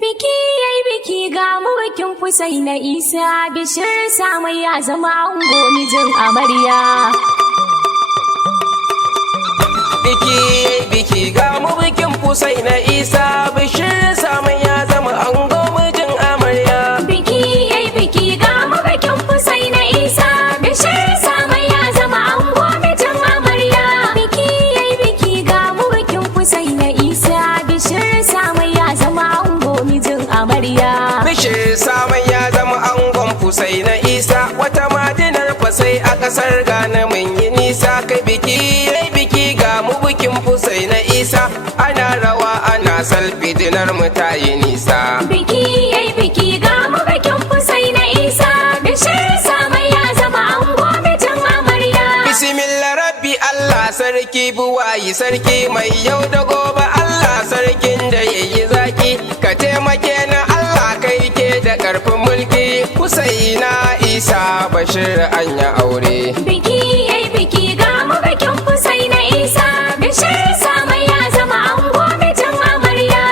Biki yayi biki ga mawakin Husaina Isa Bishir Samai ya zama ango mijin amarya. Biki yayi biki ga mawakin Husaina Isa Bishir Samai ya zama ango mijin amarya. Biki yayi biki ga mawakin Husaina Isa Bishir Samai ya zama ango mijin amarya. Biki yayi biki ga mawakin Husaina Isa Bishir Samai ya zama ango mijin amarya. Bishir Samai ya zama angon Husaina Isa wata madinar fasai a kasar Ghana mun yi nisa kai biki yayi biki ga mu bikin Husaina Isa ana rawa ana salfi dinar mu ta yi nisa. Biki yayi biki ga mawakin Husaina Isa Bishir Samai ya zama ango mijin amarya. Bismillah rabbi Allah sarki buwayi sarki mai yau da gobe Allah sarkin da yayi zaki ka taimake na Allah kai ke da karfin mulki Husaina Isa Bashir an ya aure. Biki yayi biki ga mawakin Husaina Isa Bishir Samai ya zama ango mijin amarya.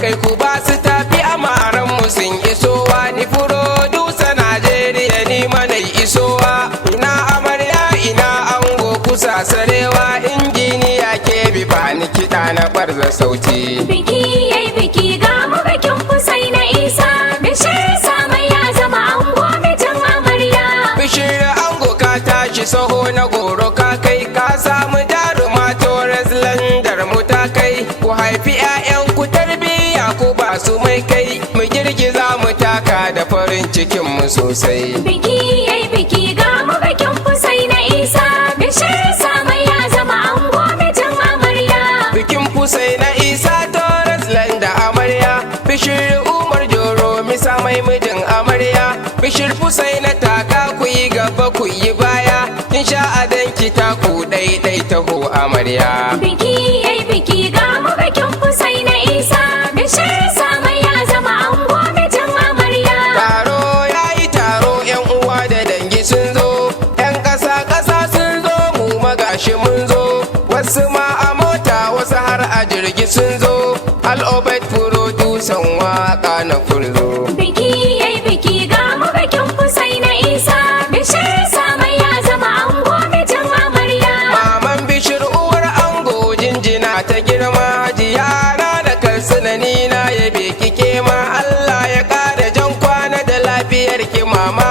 Kai ku ba su tafi amaran mu sun isowa ni furodusa Najeriya ni manai isowa ina amarya ina ango kusa sarewa injiniya ke bi bani kiɗa na barza sauti. Biki yayi biki ga mawakin Husaina Isa Bishir Samai ya zama ango mijin amarya. Bishir ango ka tashi saho na goro ka kai ka samu jaruma Torres landar mu ta kai ku haifi 'ya'yan ku tarbiyya ku ba su mai kai mu girgiza mu taka da farin cikin mu sosai. Biki yayi biki ga mawakin Husaina Isa Bishir Samai ya zama ango mijin amarya. Bikin Husaina Isa Torres landa amarya Bishir Umar Joro misa mai mijin amarya Bishir Husaina taka ku yi gaba ku yi baya kin sha adan ki taku daidai taho amarya. Biki yayi biki ga mawakin Husaina Isa Bishir Samai ya zama ango mijin amarya. Taro yayi taro yan uwa da dangi sun zo yan ƙasa sun zo mu magashi mun zo wasu ma a mota wasu har a jirgi sun zo al'obat furodusan waka na furzo. Biki yayi biki ga mawakin Husaina Isa Bishir Samai ya zama ango mijin amarya. Maman Bishir uwar ango jinjina ta girma hajiya na da karsuna ni na yabe kike ma Allah ya ƙara jan kwana da lafiyar ki mama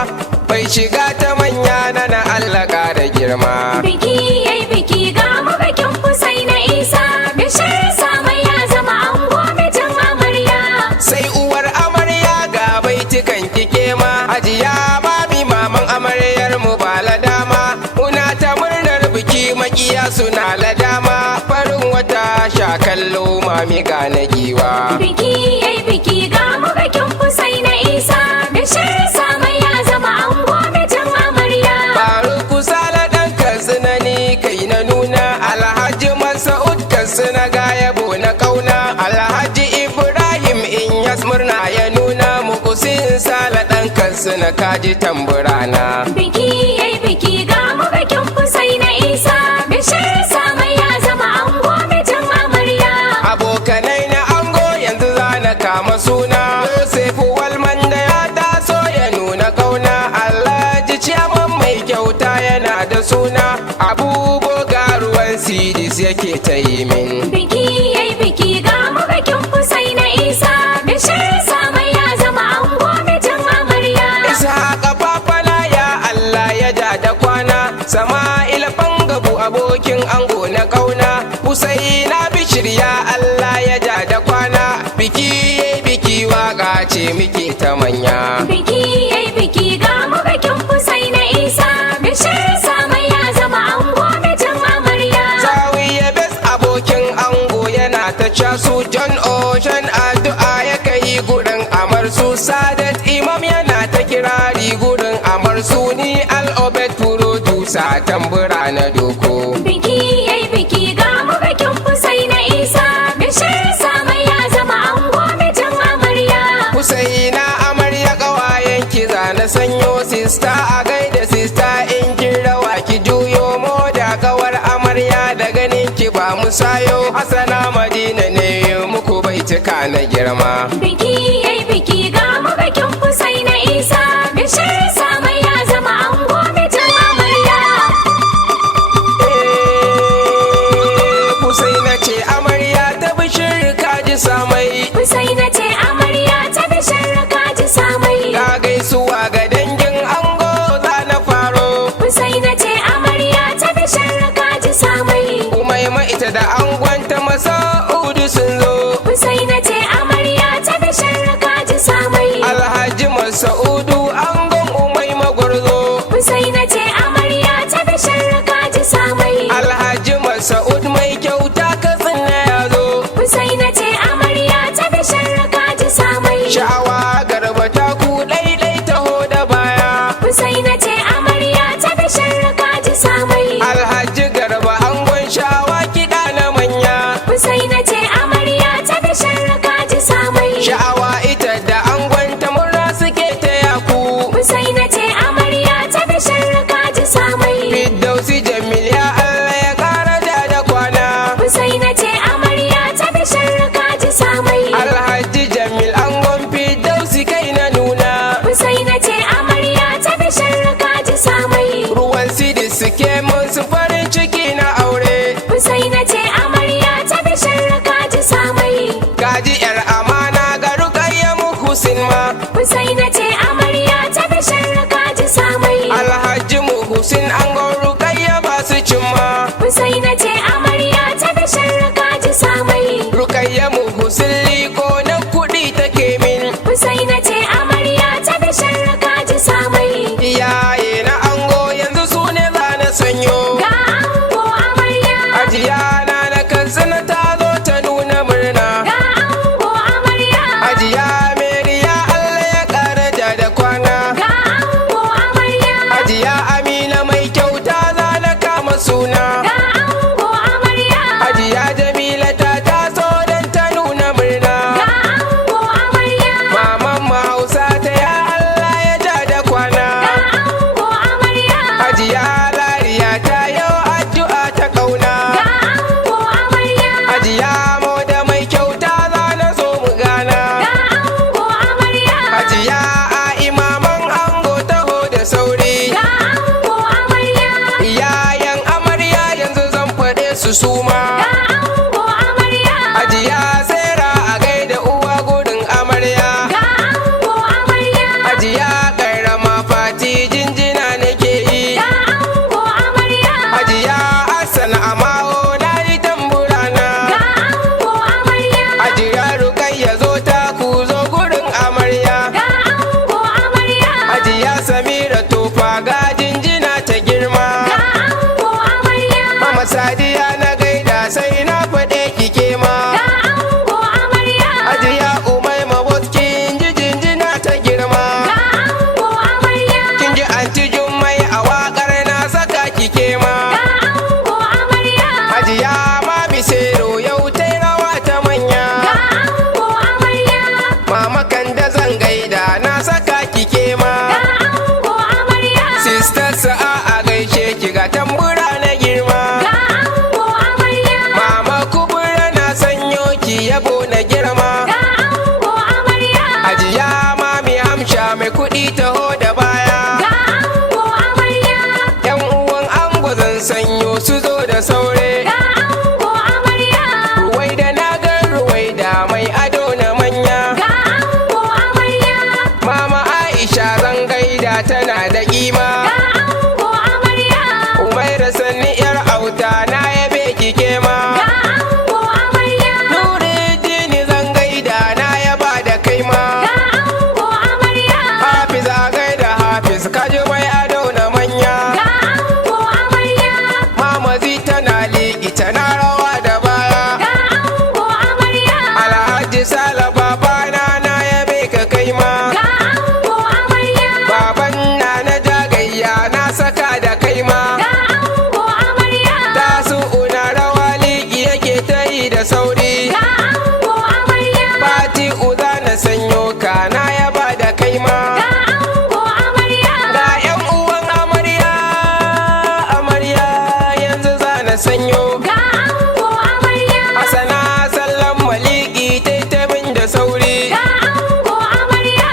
bai shiga ta manya na Allah ƙara girma. Biki yayi biki ga mawakin Husaina Isa Bishir Samai ya zama ango mijin amarya. Sai uwar amarya ga baitukan kike ma hajiya mami maman amaryar mu ba ladama muna ta murnar biki makiya suna ladama farin wata sha kallo mami ga na giwa. Biki yayi biki ga mawakin Husaina Isa Bishir Samai ya zama ango mijin amarya. Faruku sala ɗan katsina ni kai na nuna Alhaji Masa'ud katsina ga yabo na kauna Alhaji Ibrahim Inyas murna ya nuna Mukusin sala ɗan katsina kaji tamburana. Biki yayi biki ga mawakin Husaina Isa Bishir Samai ya zama ango mijin amarya. Abokanai na ango yanzu zana kama suna Yosefu Walman da ya taso ya nuna kauna Alhaji Ciyaman mai kyauta yana da suna Abubo garuwan sidis yake ta yi min. Biki yayi biki ga mawakin Husaina Isa Bishir Samai ya zama ango mijin amarya. Isa kafafala ya Allah ya ja da kwana Sama'ila Fangabu abokin ango na kauna Husaina Bishir ya Allah ya ja da kwana biki yayi biki waka ce muke ta manya. Biki yayi biki ga mawakin Husaina Isa Bishir Samai ya zama ango mijin amarya. Zawiya bes abokin ango yana ta casu John Ocean addu'a ya kai gurin amarsu Sadat Imam yana ta kirari gurin amarsu ni al'obet producer tambura na doko. Biki yayi biki ga mawakin Husaina Isa Bishir Samai ya zama ango mijin amarya. Husaina amarya kawayen kiza na sanyo sista a gaida sista in kin rawa ki juyo moda kawar amarya da ganin ki ba musayo Hasana Madina ne muku bai cika na girma. Biki girma. Husaina ce amarya ta bishir kaji samai. Alhaji Muhsin angon Rukayya ba su cimma. Husaina ce amarya ta bishir kaji samai. Rukayya Muhsin liko na kuɗi take min. Husaina ce amarya ta bishir kaji samai. Iyaye na ango yanzu su ne za na sanyo. Ga ango amarya. Ajiya na Katsina ta zo ta nuna murna. Ga ango amarya. Ajiya Meriya Allah ya ƙara ja da kwana. Ga ango amarya. Ajiya Amina mai kyauta za na kama suna. Ga ango amarya. Ajiya Jamila ta taso don ta nuna murna. Ga ango amarya. Maman mu Hausa ta ya Allah ya ja da kwana. Ga ango amarya. Ajiya Lariya ta yau addu'a ta ƙauna. Ga ango amarya. Ajiya Moda mai kyauta za na zo mu gana. Ga ango amarya. Ajiya a imaman ango taho da sauri. Ga ango amarya. Yayan amarya yanzu zan faɗe su suma. Ga ango amarya. Ajiya Sera a gaida uwa gudun amarya. Ga ango amarya. Ajiya Karama Fati jinjina nake yi. Ga ango amarya. Ajiya Hassan Amawo na yi tamburana. Ga ango amarya. Ajiya Rukayya zo ta ku zo gurin amarya. Ga ango amarya. Ajiya Samira tofa ga jinjina ta girma. Ga ango amarya. Mama Sadiya na gaida sai na faɗe kike ma. Ga ango amarya. Ajiya Umaima Botkin ji jinjina ta girma. Ga ango amarya. Kin ji anti Jummai a waƙar na saka kike ma. Ga ango amarya. Ajiya Mami Sero yau ta rawa ta manya. Ga ango amarya. Mama Kanda zan gaida na saka kike ma. Ga ango amarya. Sister Sa'a a gaishe ki ga tambura na girma. Ga ango amarya. Mama Kubura na sanyo ki yabo na girma. Ga ango amarya. Ajiya Mami Hamsha mai kuɗi taho da baya. Ga ango amarya. Yan uwan ango zan sanyo su zo da saure. Ga ango amarya. Ruwai da na ga ruwai da mai ado na manya. Ga ango amarya. Mama Aisha zan gaida tana da kima. Ga ango amarya. Umaira sanni yar auta na yabe kike ma. Ga ango amarya. Nuruddin zan gaida na yaba da kai ma. Ga ango amarya. Hafiz a gaida Hafiz kaji mai ado na manya. Ga ango amarya. Mama Zi tana liƙi tana rawa da baya. Ga ango amarya. Alhaji Sala babana na yabe ka kai ma. Ga ango amarya. Baban na na jagayya na saka da kai ma. Ga ango amarya. Tasu una rawa liƙi yake ta yi da sauri. Ga ango amarya. Fati uza na sanyo ka na yaba da kai ma. Ga ango amarya. Ga 'yan uwan amarya, amarya yanzu za na sanyo. Ga ango amarya. Hasana sallan maliki taitamin da sauri. Ga ango amarya.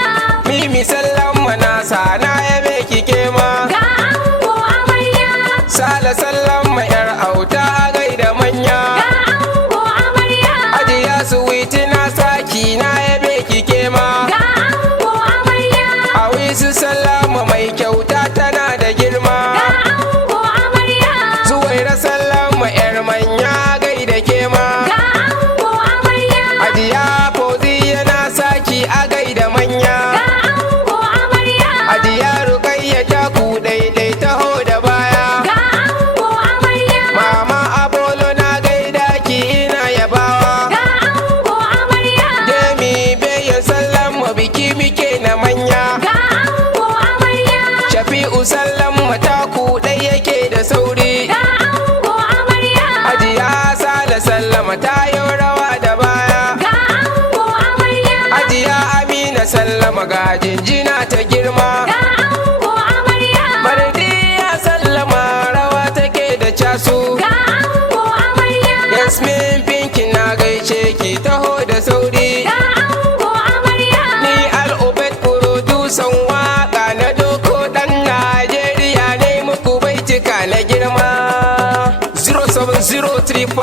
Mimi sallan manasa na yabe kike ma. Ga ango amarya. Sala sallan ma 'yar auta a gaida manya. Ga ango amarya. Ajiya suwiti na saki na yabe kike ma. Ga ango amarya. Awisu sallama mai kyauta tana da girma. Ga ango amarya. Zuwaira sallama 'yar manya gaida ke ma. Ga ango amarya. Ajiya Fauzi yana saki a gaida manya. Ga ango amarya. Ajiya Rukayya ta ku daidai taho da baya. Ga ango amarya. Mama Abolo na gaida ki ina yabawa. Ga ango amarya. Demi bayan sallama biki muke na manya. Ga ango amarya. Shafi'u sallama ta ku ɗai yake da sauri. Ga ango amarya. Ajiya Sala sallama ta yi rawa da baya. Ga ango amarya. Ajiya Amina sallama ga jinjina ta girma. Ga ango amarya. Mardiya sallama rawa take da casu. Ga ango amarya. Yasmin Pinki na gaishe ki taho da sauri. Ga ango amarya. Ni Al'ubet Produsan waka na doko ɗan Najeriya ne muku baitika na girma.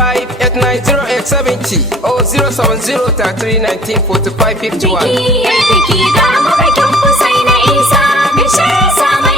070358908 070 or 070 33 19 45 51. Biki yayi biki ga mabakin Kusai na Isa bishir sama